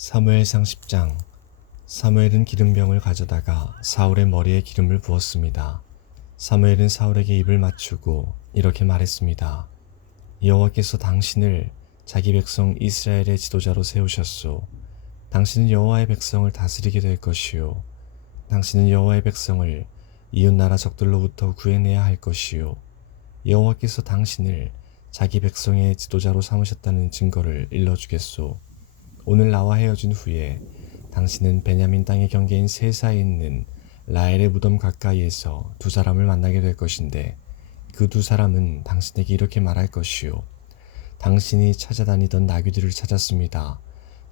사무엘상 10장. 사무엘은 기름병을 가져다가 사울의 머리에 기름을 부었습니다. 사무엘은 사울에게 입을 맞추고 이렇게 말했습니다. 여호와께서 당신을 자기 백성 이스라엘의 지도자로 세우셨소. 당신은 여호와의 백성을 다스리게 될 것이요. 당신은 여호와의 백성을 이웃나라 적들로부터 구해내야 할 것이요. 여호와께서 당신을 자기 백성의 지도자로 삼으셨다는 증거를 일러주겠소. 오늘 나와 헤어진 후에 당신은 베냐민 땅의 경계인 세사에 있는 라헬의 무덤 가까이에서 두 사람을 만나게 될 것인데 그 두 사람은 당신에게 이렇게 말할 것이요. 당신이 찾아다니던 나귀들을 찾았습니다.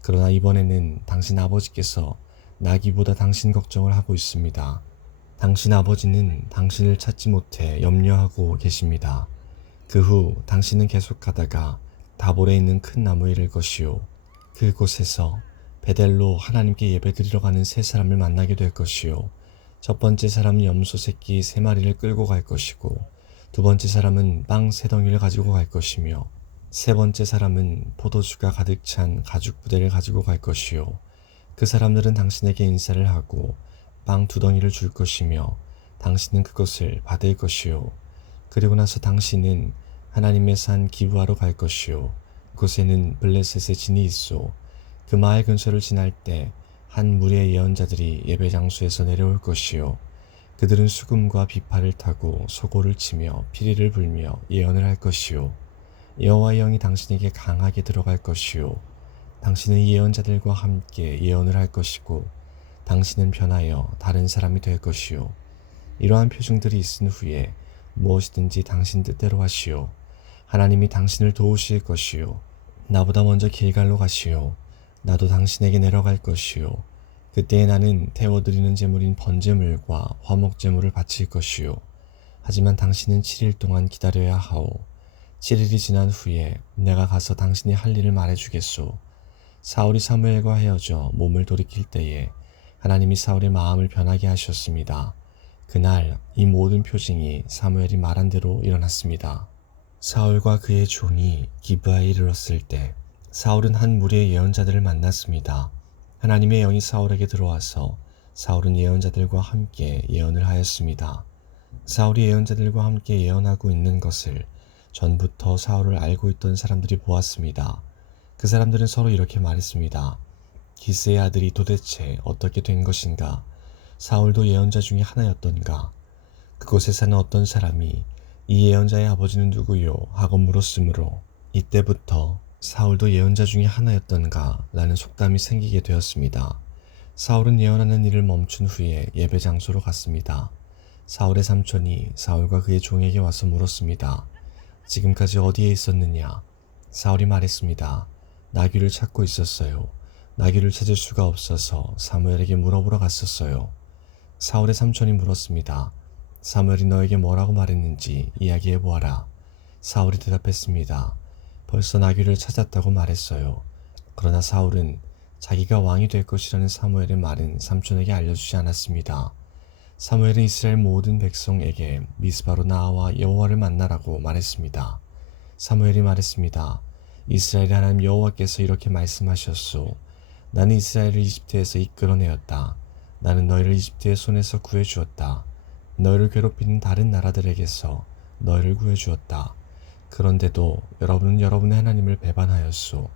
그러나 이번에는 당신 아버지께서 나귀보다 당신 걱정을 하고 있습니다. 당신 아버지는 당신을 찾지 못해 염려하고 계십니다. 그 후 당신은 계속 가다가 다볼에 있는 큰 나무에 이를 것이요. 그곳에서 베델로 하나님께 예배드리러 가는 세 사람을 만나게 될 것이요. 첫 번째 사람은 염소 새끼 3마리를 끌고 갈 것이고, 두 번째 사람은 빵 3덩이를 가지고 갈 것이며, 세 번째 사람은 포도주가 가득 찬 가죽 부대를 가지고 갈 것이요. 그 사람들은 당신에게 인사를 하고 빵 2덩이를 줄 것이며 당신은 그것을 받을 것이요. 그리고 나서 당신은 하나님의 산 기브아로 갈 것이요. 그곳에는 블레셋의 진이 있소. 그 마을 근처를 지날 때 한 무리의 예언자들이 예배 장소에서 내려올 것이요. 그들은 수금과 비파를 타고 소고를 치며 피리를 불며 예언을 할 것이요. 여호와의 영이 당신에게 강하게 들어갈 것이요. 당신은 이 예언자들과 함께 예언을 할 것이고 당신은 변하여 다른 사람이 될 것이요. 이러한 표징들이 있은 후에 무엇이든지 당신 뜻대로 하시오. 하나님이 당신을 도우실 것이요. 나보다 먼저 길갈로 가시오. 나도 당신에게 내려갈 것이요. 그때에 나는 태워드리는 제물인 번제물과 화목제물을 바칠 것이요. 하지만 당신은 7일 동안 기다려야 하오. 7일이 지난 후에 내가 가서 당신이 할 일을 말해주겠소. 사울이 사무엘과 헤어져 몸을 돌이킬 때에 하나님이 사울의 마음을 변하게 하셨습니다. 그날 이 모든 표징이 사무엘이 말한 대로 일어났습니다. 사울과 그의 종이 기브아에 이르렀을 때 사울은 한 무리의 예언자들을 만났습니다. 하나님의 영이 사울에게 들어와서 사울은 예언자들과 함께 예언을 하였습니다. 사울이 예언자들과 함께 예언하고 있는 것을 전부터 사울을 알고 있던 사람들이 보았습니다. 그 사람들은 서로 이렇게 말했습니다. 기스의 아들이 도대체 어떻게 된 것인가? 사울도 예언자 중에 하나였던가? 그곳에 사는 어떤 사람이 이 예언자의 아버지는 누구요? 하고 물었으므로 이때부터 사울도 예언자 중에 하나였던가? 라는 속담이 생기게 되었습니다. 사울은 예언하는 일을 멈춘 후에 예배 장소로 갔습니다. 사울의 삼촌이 사울과 그의 종에게 와서 물었습니다. 지금까지 어디에 있었느냐? 사울이 말했습니다. 나귀를 찾고 있었어요. 나귀를 찾을 수가 없어서 사무엘에게 물어보러 갔었어요. 사울의 삼촌이 물었습니다. 사무엘이 너에게 뭐라고 말했는지 이야기해보아라. 사울이 대답했습니다. 벌써 나귀를 찾았다고 말했어요. 그러나 사울은 자기가 왕이 될 것이라는 사무엘의 말은 삼촌에게 알려주지 않았습니다. 사무엘은 이스라엘 모든 백성에게 미스바로 나아와 여호와를 만나라고 말했습니다. 사무엘이 말했습니다. 이스라엘의 하나님 여호와께서 이렇게 말씀하셨소. 나는 이스라엘을 이집트에서 이끌어내었다. 나는 너희를 이집트의 손에서 구해주었다. 너희를 괴롭히는 다른 나라들에게서 너희를 구해주었다. 그런데도 여러분은 여러분의 하나님을 배반하였소.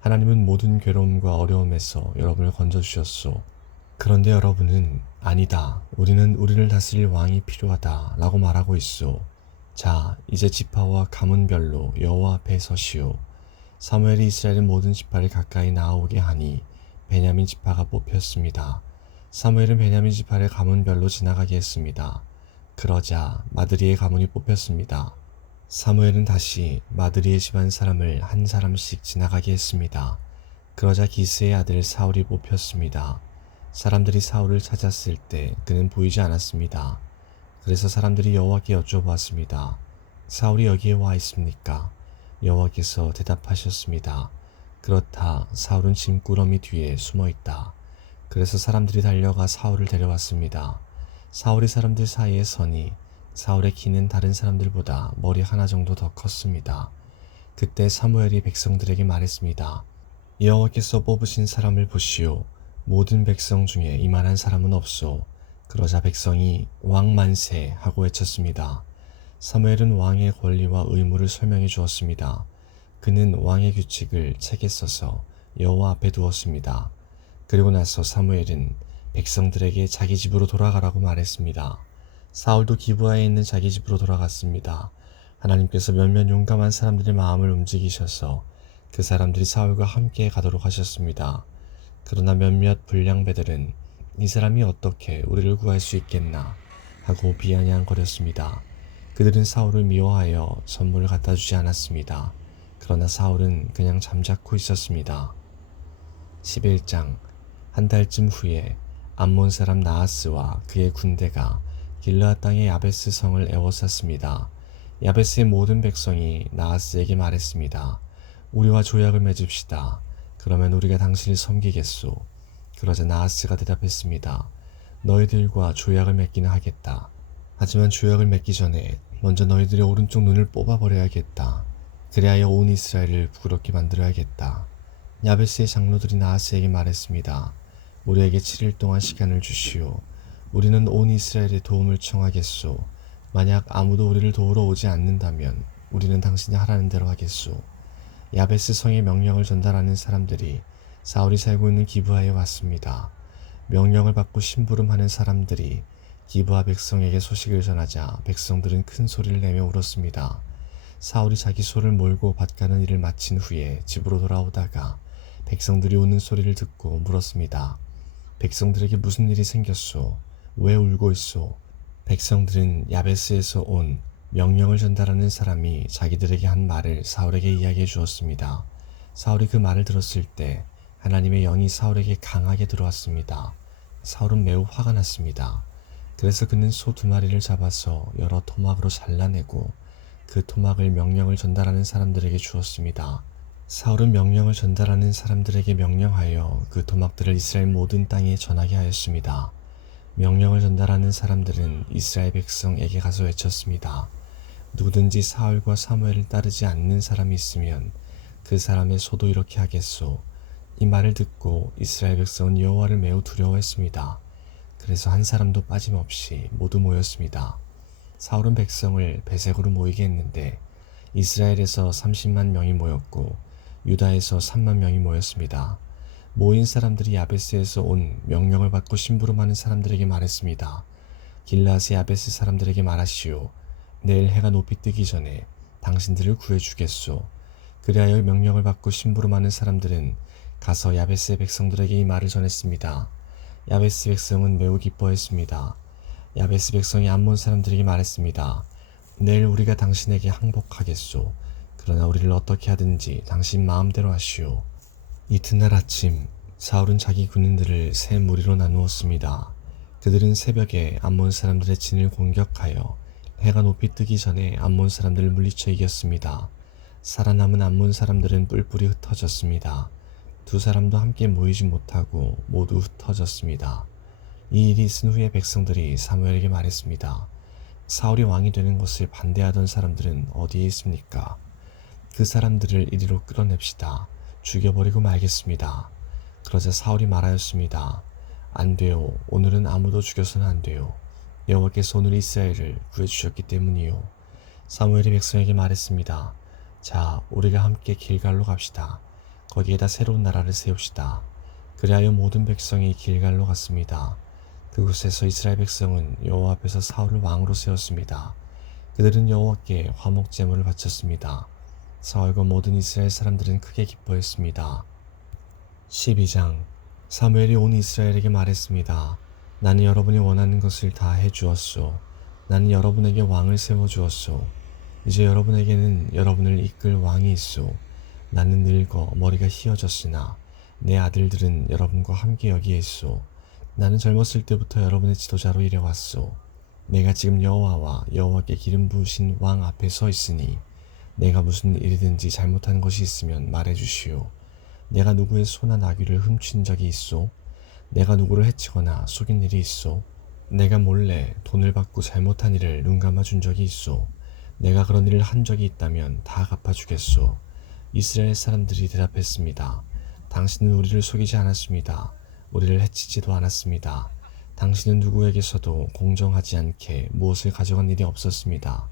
하나님은 모든 괴로움과 어려움에서 여러분을 건져주셨소. 그런데 여러분은 아니다. 우리는 우리를 다스릴 왕이 필요하다 라고 말하고 있소. 자, 이제 지파와 가문별로 여호와 앞에 서시오. 사무엘이 이스라엘의 모든 지파를 가까이 나아오게 하니 베냐민 지파가 뽑혔습니다. 사무엘은 베냐민 지파를 가문별로 지나가게 했습니다. 그러자 마드리의 가문이 뽑혔습니다. 사무엘은 다시 마드리의 집안 사람을 한 사람씩 지나가게 했습니다. 그러자 기스의 아들 사울이 뽑혔습니다. 사람들이 사울을 찾았을 때 그는 보이지 않았습니다. 그래서 사람들이 여호와께 여쭤보았습니다. 사울이 여기에 와 있습니까? 여호와께서 대답하셨습니다. 그렇다. 사울은 짐꾸러미 뒤에 숨어 있다. 그래서 사람들이 달려가 사울을 데려왔습니다. 사울이 사람들 사이에 서니 사울의 키는 다른 사람들보다 머리 하나 정도 더 컸습니다. 그때 사무엘이 백성들에게 말했습니다. 여호와께서 뽑으신 사람을 보시오. 모든 백성 중에 이만한 사람은 없소. 그러자 백성이 왕 만세 하고 외쳤습니다. 사무엘은 왕의 권리와 의무를 설명해 주었습니다. 그는 왕의 규칙을 책에 써서 여호와 앞에 두었습니다. 그리고 나서 사무엘은 백성들에게 자기 집으로 돌아가라고 말했습니다. 사울도 기브아에 있는 자기 집으로 돌아갔습니다. 하나님께서 몇몇 용감한 사람들의 마음을 움직이셔서 그 사람들이 사울과 함께 가도록 하셨습니다. 그러나 몇몇 불량배들은 이 사람이 어떻게 우리를 구할 수 있겠나 하고 비아냥거렸습니다. 그들은 사울을 미워하여 선물을 갖다 주지 않았습니다. 그러나 사울은 그냥 잠자코 있었습니다. 11장. 한 달쯤 후에 암몬 사람 나하스와 그의 군대가 길르앗 땅의 야베스 성을 에워쌌습니다. 야베스의 모든 백성이 나하스에게 말했습니다. 우리와 조약을 맺읍시다. 그러면 우리가 당신을 섬기겠소. 그러자 나하스가 대답했습니다. 너희들과 조약을 맺기는 하겠다. 하지만 조약을 맺기 전에 먼저 너희들의 오른쪽 눈을 뽑아버려야겠다. 그리하여 온 이스라엘을 부끄럽게 만들어야겠다. 야베스의 장로들이 나하스에게 말했습니다. 우리에게 7일 동안 시간을 주시오. 우리는 온 이스라엘의 도움을 청하겠소. 만약 아무도 우리를 도우러 오지 않는다면 우리는 당신이 하라는 대로 하겠소. 야베스 성의 명령을 전달하는 사람들이 사울이 살고 있는 기브아에 왔습니다. 명령을 받고 심부름하는 사람들이 기브아 백성에게 소식을 전하자 백성들은 큰 소리를 내며 울었습니다. 사울이 자기 소를 몰고 밭 가는 일을 마친 후에 집으로 돌아오다가 백성들이 우는 소리를 듣고 물었습니다. 백성들에게 무슨 일이 생겼소? 왜 울고 있소? 백성들은 야베스에서 온 명령을 전달하는 사람이 자기들에게 한 말을 사울에게 이야기해 주었습니다. 사울이 그 말을 들었을 때 하나님의 영이 사울에게 강하게 들어왔습니다. 사울은 매우 화가 났습니다. 그래서 그는 소 2마리를 잡아서 여러 토막으로 잘라내고 그 토막을 명령을 전달하는 사람들에게 주었습니다. 사울은 명령을 전달하는 사람들에게 명령하여 그 토막들을 이스라엘 모든 땅에 전하게 하였습니다. 명령을 전달하는 사람들은 이스라엘 백성에게 가서 외쳤습니다. 누구든지 사울과 사무엘을 따르지 않는 사람이 있으면 그 사람의 소도 이렇게 하겠소. 이 말을 듣고 이스라엘 백성은 여호와를 매우 두려워했습니다. 그래서 한 사람도 빠짐없이 모두 모였습니다. 사울은 백성을 베색으로 모이게 했는데 이스라엘에서 30만 명이 모였고 유다에서 3만 명이 모였습니다. 모인 사람들이 야베스에서 온 명령을 받고 심부름하는 사람들에게 말했습니다. 길르앗의 야베스 사람들에게 말하시오. 내일 해가 높이 뜨기 전에 당신들을 구해주겠소. 그리하여 명령을 받고 심부름하는 사람들은 가서 야베스의 백성들에게 이 말을 전했습니다. 야베스 백성은 매우 기뻐했습니다. 야베스 백성이 암몬 사람들에게 말했습니다. 내일 우리가 당신에게 항복하겠소. 그러나 우리를 어떻게 하든지 당신 마음대로 하시오. 이튿날 아침 사울은 자기 군인들을 세 무리로 나누었습니다. 그들은 새벽에 암몬 사람들의 진을 공격하여 해가 높이 뜨기 전에 암몬 사람들을 물리쳐 이겼습니다. 살아남은 암몬 사람들은 뿔뿔이 흩어졌습니다. 두 사람도 함께 모이지 못하고 모두 흩어졌습니다. 이 일이 있은 후에 백성들이 사무엘에게 말했습니다. 사울이 왕이 되는 것을 반대하던 사람들은 어디에 있습니까? 그 사람들을 이리로 끌어냅시다. 죽여버리고 말겠습니다. 그러자 사울이 말하였습니다. 안 돼요. 오늘은 아무도 죽여서는 안 돼요. 여호와께서 오늘 이스라엘을 구해주셨기 때문이요. 사무엘이 백성에게 말했습니다. 자, 우리가 함께 길갈로 갑시다. 거기에다 새로운 나라를 세웁시다. 그리하여 모든 백성이 길갈로 갔습니다. 그곳에서 이스라엘 백성은 여호와 앞에서 사울을 왕으로 세웠습니다. 그들은 여호와께 화목 제물을 바쳤습니다. 사울과 모든 이스라엘 사람들은 크게 기뻐했습니다. 12장. 사무엘이 온 이스라엘에게 말했습니다. 나는 여러분이 원하는 것을 다 해주었소. 나는 여러분에게 왕을 세워주었소. 이제 여러분에게는 여러분을 이끌 왕이 있소. 나는 늙어 머리가 휘어졌으나 내 아들들은 여러분과 함께 여기에 있소. 나는 젊었을 때부터 여러분의 지도자로 일해왔소. 내가 지금 여호와와 여호와께 기름 부으신 왕 앞에 서 있으니 내가 무슨 일이든지 잘못한 것이 있으면 말해주시오. 내가 누구의 소나 나귀를 훔친 적이 있소? 내가 누구를 해치거나 속인 일이 있소? 내가 몰래 돈을 받고 잘못한 일을 눈감아 준 적이 있소? 내가 그런 일을 한 적이 있다면 다 갚아주겠소. 이스라엘 사람들이 대답했습니다. 당신은 우리를 속이지 않았습니다. 우리를 해치지도 않았습니다. 당신은 누구에게서도 공정하지 않게 무엇을 가져간 일이 없었습니다.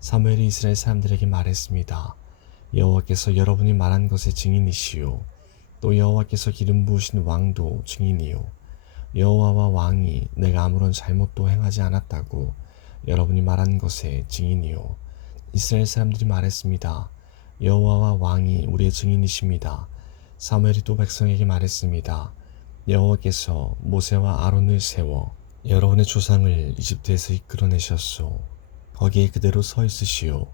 사무엘이 이스라엘 사람들에게 말했습니다. 여호와께서 여러분이 말한 것의 증인이시요. 또 여호와께서 기름 부으신 왕도 증인이요. 여호와와 왕이 내가 아무런 잘못도 행하지 않았다고 여러분이 말한 것의 증인이요. 이스라엘 사람들이 말했습니다. 여호와와 왕이 우리의 증인이십니다. 사무엘이 또 백성에게 말했습니다. 여호와께서 모세와 아론을 세워 여러분의 조상을 이집트에서 이끌어내셨소. 거기에 그대로 서 있으시오.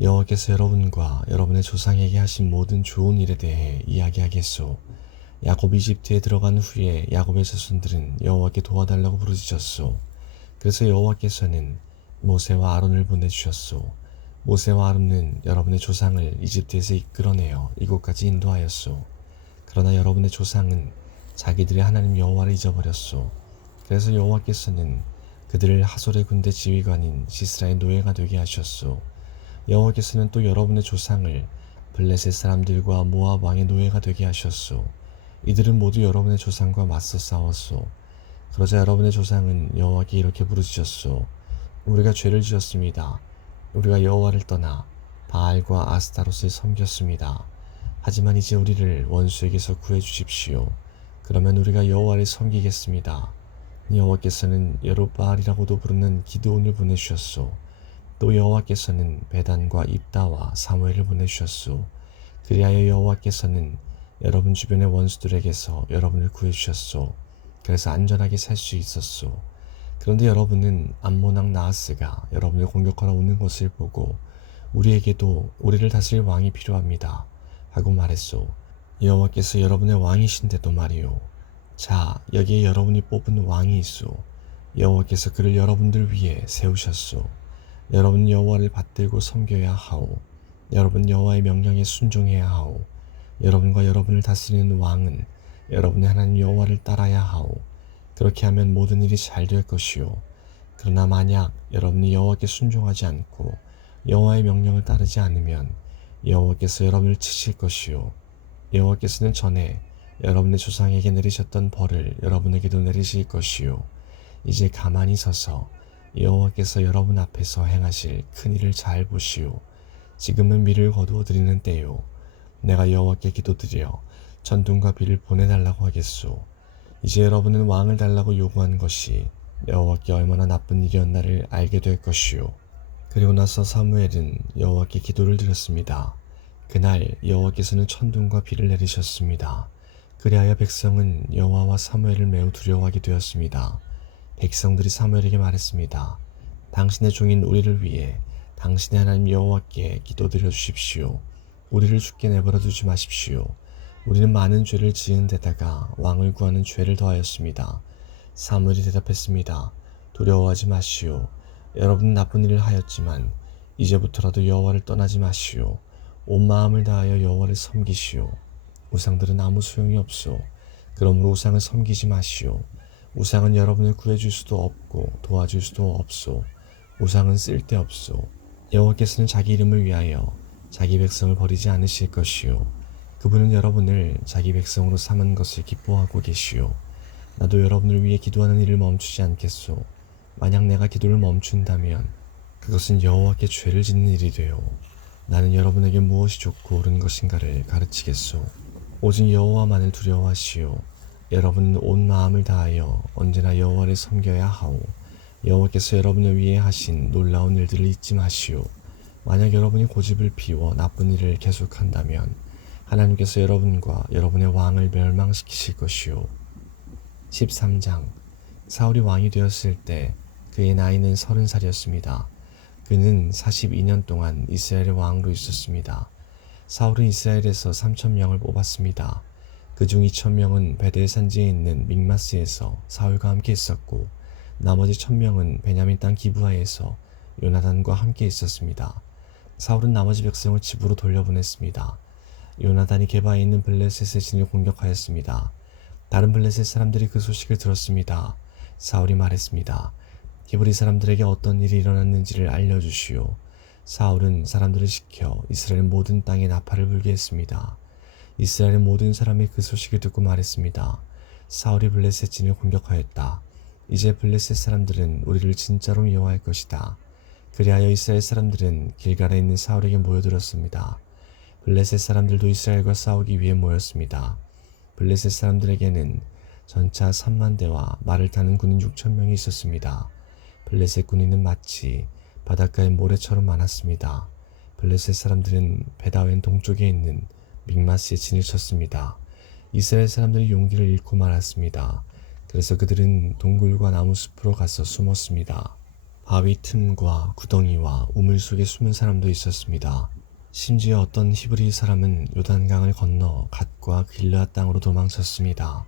여호와께서 여러분과 여러분의 조상에게 하신 모든 좋은 일에 대해 이야기하겠소. 야곱이 이집트에 들어간 후에 야곱의 자손들은 여호와께 도와달라고 부르짖었소. 그래서 여호와께서는 모세와 아론을 보내주셨소. 모세와 아론은 여러분의 조상을 이집트에서 이끌어내어 이곳까지 인도하였소. 그러나 여러분의 조상은 자기들의 하나님 여호와를 잊어버렸소. 그래서 여호와께서는 그들을 하솔의 군대 지휘관인 시스라의 노예가 되게 하셨소. 여호와께서는 또 여러분의 조상을 블레셋 사람들과 모압 왕의 노예가 되게 하셨소. 이들은 모두 여러분의 조상과 맞서 싸웠소. 그러자 여러분의 조상은 여호와께 이렇게 부르짖었소. 우리가 죄를 지었습니다. 우리가 여호와를 떠나 바알과 아스타롯을 섬겼습니다. 하지만 이제 우리를 원수에게서 구해주십시오. 그러면 우리가 여호와를 섬기겠습니다. 여호와께서는 여룻바알이라고도 부르는 기드온을 보내주셨소. 또 여호와께서는 베단과 입다와 사무엘을 보내주셨소. 그리하여 여호와께서는 여러분 주변의 원수들에게서 여러분을 구해주셨소. 그래서 안전하게 살 수 있었소. 그런데 여러분은 암몬 왕 나하스가 여러분을 공격하러 오는 것을 보고 우리에게도 우리를 다스릴 왕이 필요합니다 하고 말했소. 여호와께서 여러분의 왕이신데도 말이오. 자, 여기에 여러분이 뽑은 왕이 있소. 여호와께서 그를 여러분들 위해 세우셨소. 여러분 여호와를 받들고 섬겨야 하오. 여러분 여호와의 명령에 순종해야 하오. 여러분과 여러분을 다스리는 왕은 여러분의 하나님 여호와를 따라야 하오. 그렇게 하면 모든 일이 잘 될 것이요. 그러나 만약 여러분이 여호와께 순종하지 않고 여호와의 명령을 따르지 않으면 여호와께서 여러분을 치실 것이요. 여호와께서는 전에 여러분의 조상에게 내리셨던 벌을 여러분에게도 내리실 것이요. 이제 가만히 서서 여호와께서 여러분 앞에서 행하실 큰 일을 잘 보시오. 지금은 비를 거두어 드리는 때요. 내가 여호와께 기도드려 전둥과 비를 보내달라고 하겠소. 이제 여러분은 왕을 달라고 요구한 것이 여호와께 얼마나 나쁜 일이었나를 알게 될 것이요. 그리고 나서 사무엘은 여호와께 기도를 드렸습니다. 그날 여호와께서는 천둥과 비를 내리셨습니다. 그리하여 백성은 여호와와 사무엘을 매우 두려워하게 되었습니다. 백성들이 사무엘에게 말했습니다. 당신의 종인 우리를 위해 당신의 하나님 여호와께 기도드려 주십시오. 우리를 죽게 내버려 두지 마십시오. 우리는 많은 죄를 지은 데다가 왕을 구하는 죄를 더하였습니다. 사무엘이 대답했습니다. 두려워하지 마시오. 여러분은 나쁜 일을 하였지만 이제부터라도 여호와를 떠나지 마시오. 온 마음을 다하여 여호와를 섬기시오. 우상들은 아무 소용이 없소. 그러므로 우상을 섬기지 마시오. 우상은 여러분을 구해줄 수도 없고 도와줄 수도 없소. 우상은 쓸데없소. 여호와께서는 자기 이름을 위하여 자기 백성을 버리지 않으실 것이요. 그분은 여러분을 자기 백성으로 삼은 것을 기뻐하고 계시오. 나도 여러분을 위해 기도하는 일을 멈추지 않겠소. 만약 내가 기도를 멈춘다면 그것은 여호와께 죄를 짓는 일이 되어 나는 여러분에게 무엇이 좋고 옳은 것인가를 가르치겠소. 오직 여호와만을 두려워하시오. 여러분은 온 마음을 다하여 언제나 여호와를 섬겨야 하오. 여호와께서 여러분을 위해 하신 놀라운 일들을 잊지 마시오. 만약 여러분이 고집을 피워 나쁜 일을 계속한다면 하나님께서 여러분과 여러분의 왕을 멸망시키실 것이요. 13장. 사울이 왕이 되었을 때 그의 나이는 30살이었습니다. 그는 42년 동안 이스라엘의 왕으로 있었습니다. 사울은 이스라엘에서 3,000명을 뽑았습니다. 그중 2,000명은 베델 산지에 있는 믹마스에서 사울과 함께 있었고 나머지 1,000명은 베냐민 땅 기브아에서 요나단과 함께 있었습니다. 사울은 나머지 백성을 집으로 돌려보냈습니다. 요나단이 게바에 있는 블레셋의 진을 공격하였습니다. 다른 블레셋 사람들이 그 소식을 들었습니다. 사울이 말했습니다. 히브리 사람들에게 어떤 일이 일어났는지를 알려주시오. 사울은 사람들을 시켜 이스라엘 모든 땅에 나팔을 불게 했습니다. 이스라엘의 모든 사람이 그 소식을 듣고 말했습니다. 사울이 블레셋 진을 공격하였다. 이제 블레셋 사람들은 우리를 진짜로 미워할 것이다. 그리하여 이스라엘 사람들은 길갈에 있는 사울에게 모여들었습니다. 블레셋 사람들도 이스라엘과 싸우기 위해 모였습니다. 블레셋 사람들에게는 전차 3만 대와 말을 타는 군인 6천 명이 있었습니다. 블레셋 군인은 마치 바닷가의 모래처럼 많았습니다. 블레셋 사람들은 베다웬 동쪽에 있는 믹마스에 진을 쳤습니다. 이스라엘 사람들이 용기를 잃고 말았습니다. 그래서 그들은 동굴과 나무 숲으로 가서 숨었습니다. 바위 틈과 구덩이와 우물 속에 숨은 사람도 있었습니다. 심지어 어떤 히브리 사람은 요단강을 건너 갓과 길르앗 땅으로 도망쳤습니다.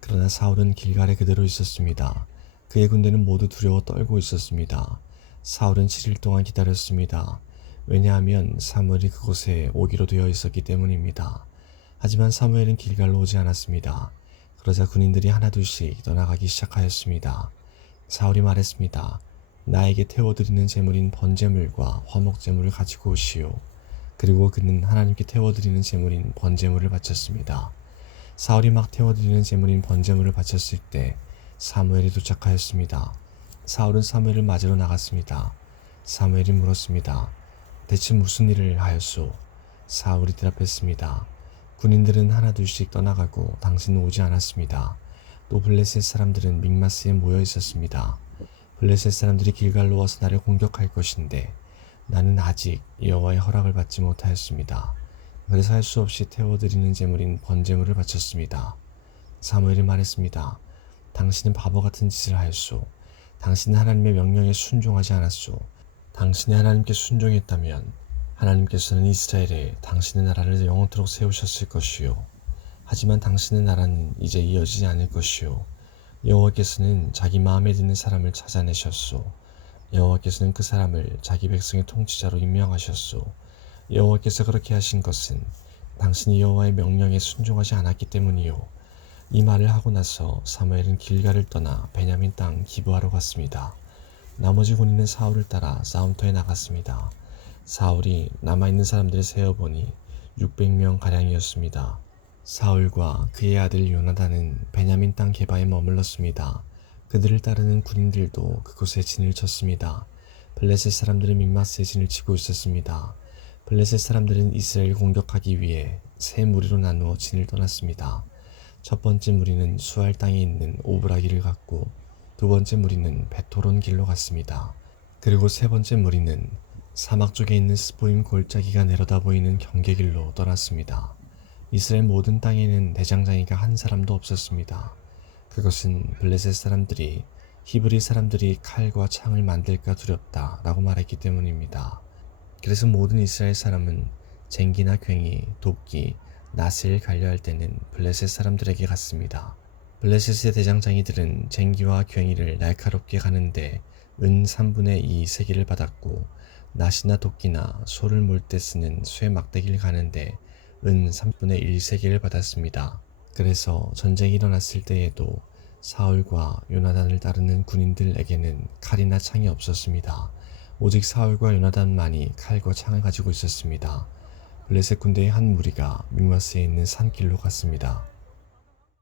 그러나 사울은 길갈에 그대로 있었습니다. 그의 군대는 모두 두려워 떨고 있었습니다. 사울은 7일 동안 기다렸습니다. 왜냐하면 사무엘이 그곳에 오기로 되어 있었기 때문입니다. 하지만 사무엘은 길갈로 오지 않았습니다. 그러자 군인들이 하나둘씩 떠나가기 시작하였습니다. 사울이 말했습니다. 나에게 태워드리는 제물인 번제물과 화목제물을 가지고 오시오. 그리고 그는 하나님께 태워드리는 제물인 번제물을 바쳤습니다. 사울이 막 태워드리는 제물인 번제물을 바쳤을 때 사무엘이 도착하였습니다. 사울은 사무엘을 맞으러 나갔습니다. 사무엘이 물었습니다. 대체 무슨 일을 하였소? 사울이 대답했습니다. 군인들은 하나둘씩 떠나가고 당신은 오지 않았습니다. 또 블레셋 사람들은 믹마스에 모여 있었습니다. 블레셋 사람들이 길갈로 와서 나를 공격할 것인데 나는 아직 여호와의 허락을 받지 못하였습니다. 그래서 할 수 없이 태워드리는 제물인 번제물을 바쳤습니다. 사무엘이 말했습니다. 당신은 바보 같은 짓을 하였소. 당신은 하나님의 명령에 순종하지 않았소. 당신이 하나님께 순종했다면 하나님께서는 이스라엘에 당신의 나라를 영원토록 세우셨을 것이요. 하지만 당신의 나라는 이제 이어지지 않을 것이요. 여호와께서는 자기 마음에 드는 사람을 찾아내셨소. 여호와께서는 그 사람을 자기 백성의 통치자로 임명하셨소. 여호와께서 그렇게 하신 것은 당신이 여호와의 명령에 순종하지 않았기 때문이요. 이 말을 하고 나서 사무엘은 길갈을 떠나 베냐민 땅 기브아로 갔습니다. 나머지 군인은 사울을 따라 싸움터에 나갔습니다. 사울이 남아있는 사람들을 세어보니 600명 가량이었습니다. 사울과 그의 아들 요나단은 베냐민 땅 게바에 머물렀습니다. 그들을 따르는 군인들도 그곳에 진을 쳤습니다. 블레셋 사람들은 믹마스에 진을 치고 있었습니다. 블레셋 사람들은 이스라엘을 공격하기 위해 세 무리로 나누어 진을 떠났습니다. 첫 번째 무리는 수알 땅에 있는 오브라기를 갔고 두 번째 무리는 베토론 길로 갔습니다. 그리고 세 번째 무리는 사막 쪽에 있는 스보임 골짜기가 내려다 보이는 경계길로 떠났습니다. 이스라엘 모든 땅에는 대장장이가 한 사람도 없었습니다. 그것은 블레셋 사람들이 히브리 사람들이 칼과 창을 만들까 두렵다 라고 말했기 때문입니다. 그래서 모든 이스라엘 사람은 쟁기나 괭이, 도끼, 낫을 갈려할 때는 블레셋 사람들에게 갔습니다. 블레셋의 대장장이들은 쟁기와 괭이를 날카롭게 가는데 은 3분의 2 세기를 받았고 낫이나 도끼나 소를 몰 때 쓰는 쇠 막대기를 가는데 은 3분의 1 세기를 받았습니다. 그래서 전쟁이 일어났을 때에도 사울과 요나단을 따르는 군인들에게는 칼이나 창이 없었습니다. 오직 사울과 요나단만이 칼과 창을 가지고 있었습니다. 블레셋 군대의 한 무리가 믹마스에 있는 산길로 갔습니다.